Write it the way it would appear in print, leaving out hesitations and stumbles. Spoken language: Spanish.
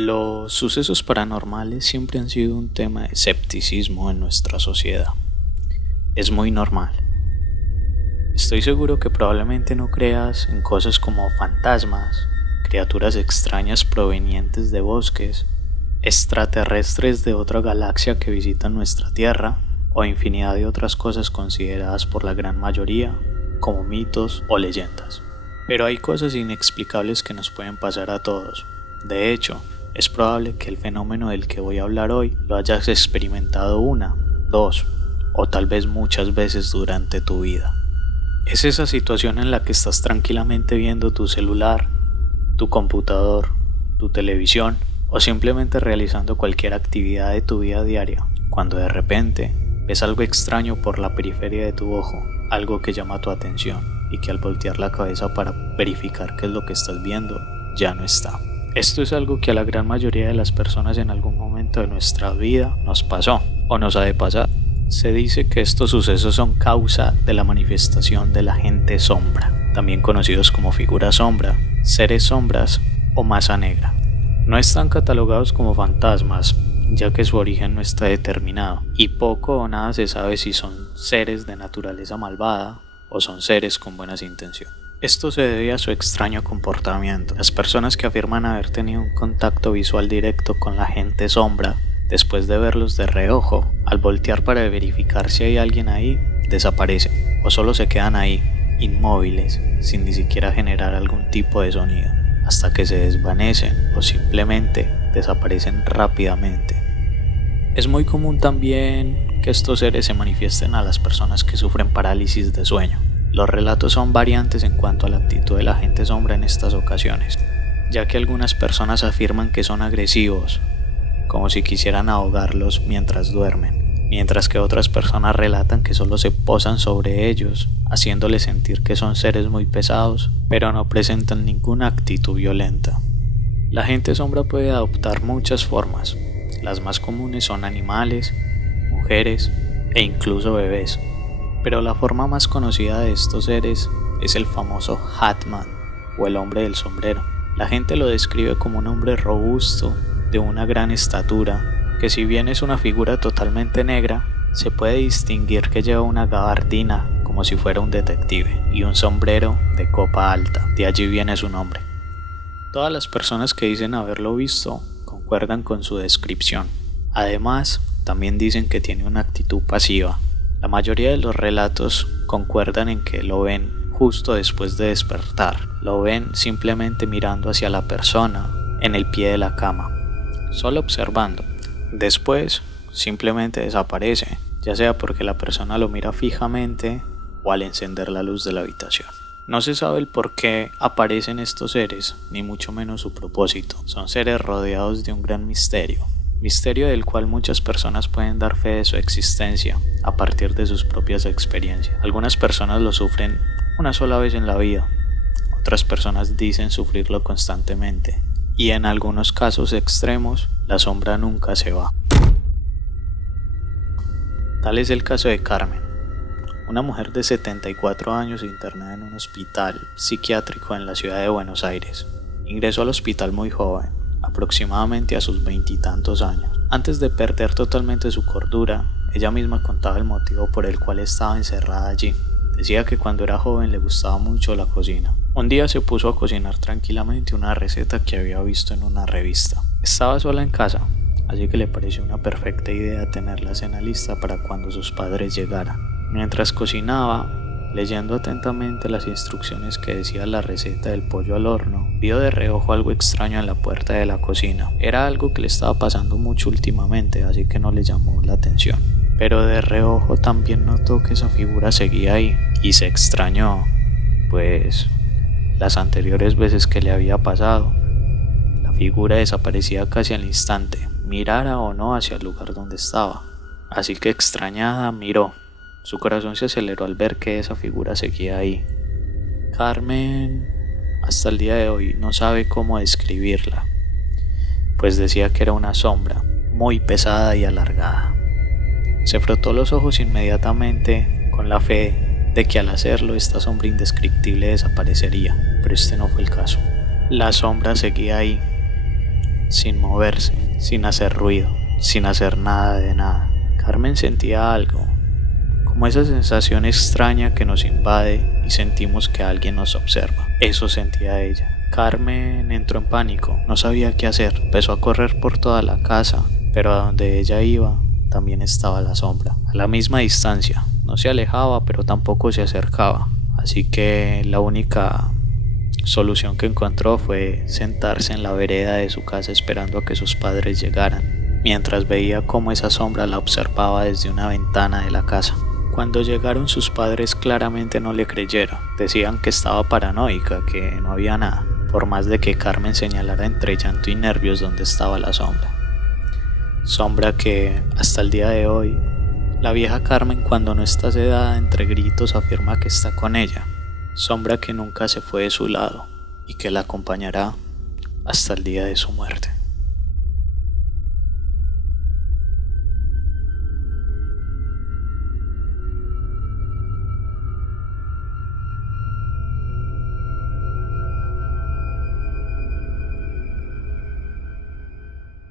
Los sucesos paranormales siempre han sido un tema de escepticismo en nuestra sociedad. Es muy normal. Estoy seguro que probablemente no creas en cosas como fantasmas, criaturas extrañas provenientes de bosques, extraterrestres de otra galaxia que visitan nuestra Tierra, o infinidad de otras cosas consideradas por la gran mayoría como mitos o leyendas. Pero hay cosas inexplicables que nos pueden pasar a todos. De hecho, es probable que el fenómeno del que voy a hablar hoy lo hayas experimentado una, dos o tal vez muchas veces durante tu vida. Es esa situación en la que estás tranquilamente viendo tu celular, tu computador, tu televisión o simplemente realizando cualquier actividad de tu vida diaria, cuando de repente ves algo extraño por la periferia de tu ojo, algo que llama tu atención y que al voltear la cabeza para verificar qué es lo que estás viendo, ya no está. Esto es algo que a la gran mayoría de las personas en algún momento de nuestra vida nos pasó o nos ha de pasar. Se dice que estos sucesos son causa de la manifestación de la gente sombra, también conocidos como figuras sombra, seres sombras o masa negra. No están catalogados como fantasmas, ya que su origen no está determinado, y poco o nada se sabe si son seres de naturaleza malvada o son seres con buenas intenciones. Esto se debe a su extraño comportamiento. Las personas que afirman haber tenido un contacto visual directo con la gente sombra, después de verlos de reojo, al voltear para verificar si hay alguien ahí, desaparecen o solo se quedan ahí, inmóviles, sin ni siquiera generar algún tipo de sonido, hasta que se desvanecen o simplemente desaparecen rápidamente. Es muy común también que estos seres se manifiesten a las personas que sufren parálisis de sueño. Los relatos son variantes en cuanto a la actitud de la gente sombra en estas ocasiones, ya que algunas personas afirman que son agresivos, como si quisieran ahogarlos mientras duermen, mientras que otras personas relatan que solo se posan sobre ellos, haciéndoles sentir que son seres muy pesados, pero no presentan ninguna actitud violenta. La gente sombra puede adoptar muchas formas. Las más comunes son animales, mujeres e incluso bebés. Pero la forma más conocida de estos seres es el famoso Hatman o el hombre del sombrero. La gente lo describe como un hombre robusto, de una gran estatura, que si bien es una figura totalmente negra, se puede distinguir que lleva una gabardina como si fuera un detective y un sombrero de copa alta, de allí viene su nombre. Todas las personas que dicen haberlo visto concuerdan con su descripción. Además, también dicen que tiene una actitud pasiva. La mayoría de los relatos concuerdan en que lo ven justo después de despertar. Lo ven simplemente mirando hacia la persona en el pie de la cama, solo observando. Después simplemente desaparece, ya sea porque la persona lo mira fijamente o al encender la luz de la habitación. No se sabe el por qué aparecen estos seres, ni mucho menos su propósito. Son seres rodeados de un gran misterio del cual muchas personas pueden dar fe de su existencia a partir de sus propias experiencias. Algunas personas lo sufren una sola vez en la vida, otras personas dicen sufrirlo constantemente, y en algunos casos extremos, la sombra nunca se va. Tal es el caso de Carmen, una mujer de 74 años internada en un hospital psiquiátrico en la ciudad de Buenos Aires. Ingresó al hospital muy joven, aproximadamente a sus 20 y tantos años. Antes de perder totalmente su cordura, ella misma contaba el motivo por el cual estaba encerrada allí. Decía que cuando era joven le gustaba mucho la cocina. Un día se puso a cocinar tranquilamente una receta que había visto en una revista. Estaba sola en casa, así que le pareció una perfecta idea tener la cena lista para cuando sus padres llegaran. Mientras cocinaba, leyendo atentamente las instrucciones que decía la receta del pollo al horno, vio de reojo algo extraño en la puerta de la cocina. Era algo que le estaba pasando mucho últimamente, así que no le llamó la atención. Pero de reojo también notó que esa figura seguía ahí y se extrañó, pues las anteriores veces que le había pasado, la figura desaparecía casi al instante, mirara o no hacia el lugar donde estaba. Así que extrañada miró. Su corazón se aceleró al ver que esa figura seguía ahí. Carmen, hasta el día de hoy, no sabe cómo describirla, pues decía que era una sombra, muy pesada y alargada. Se frotó los ojos inmediatamente, con la fe de que al hacerlo esta sombra indescriptible desaparecería, pero este no fue el caso. La sombra seguía ahí, sin moverse, sin hacer ruido, sin hacer nada de nada. Carmen sentía algo, como esa sensación extraña que nos invade y sentimos que alguien nos observa. Eso sentía ella. Carmen entró en pánico, no sabía qué hacer, empezó a correr por toda la casa, pero a donde ella iba también estaba la sombra, a la misma distancia. No se alejaba, pero tampoco se acercaba, así que la única solución que encontró fue sentarse en la vereda de su casa esperando a que sus padres llegaran, mientras veía cómo esa sombra la observaba desde una ventana de la casa. Cuando llegaron sus padres claramente no le creyeron, decían que estaba paranoica, que no había nada, por más de que Carmen señalara entre llanto y nervios dónde estaba la sombra. Sombra que, hasta el día de hoy, la vieja Carmen cuando no está sedada entre gritos afirma que está con ella. Sombra que nunca se fue de su lado y que la acompañará hasta el día de su muerte.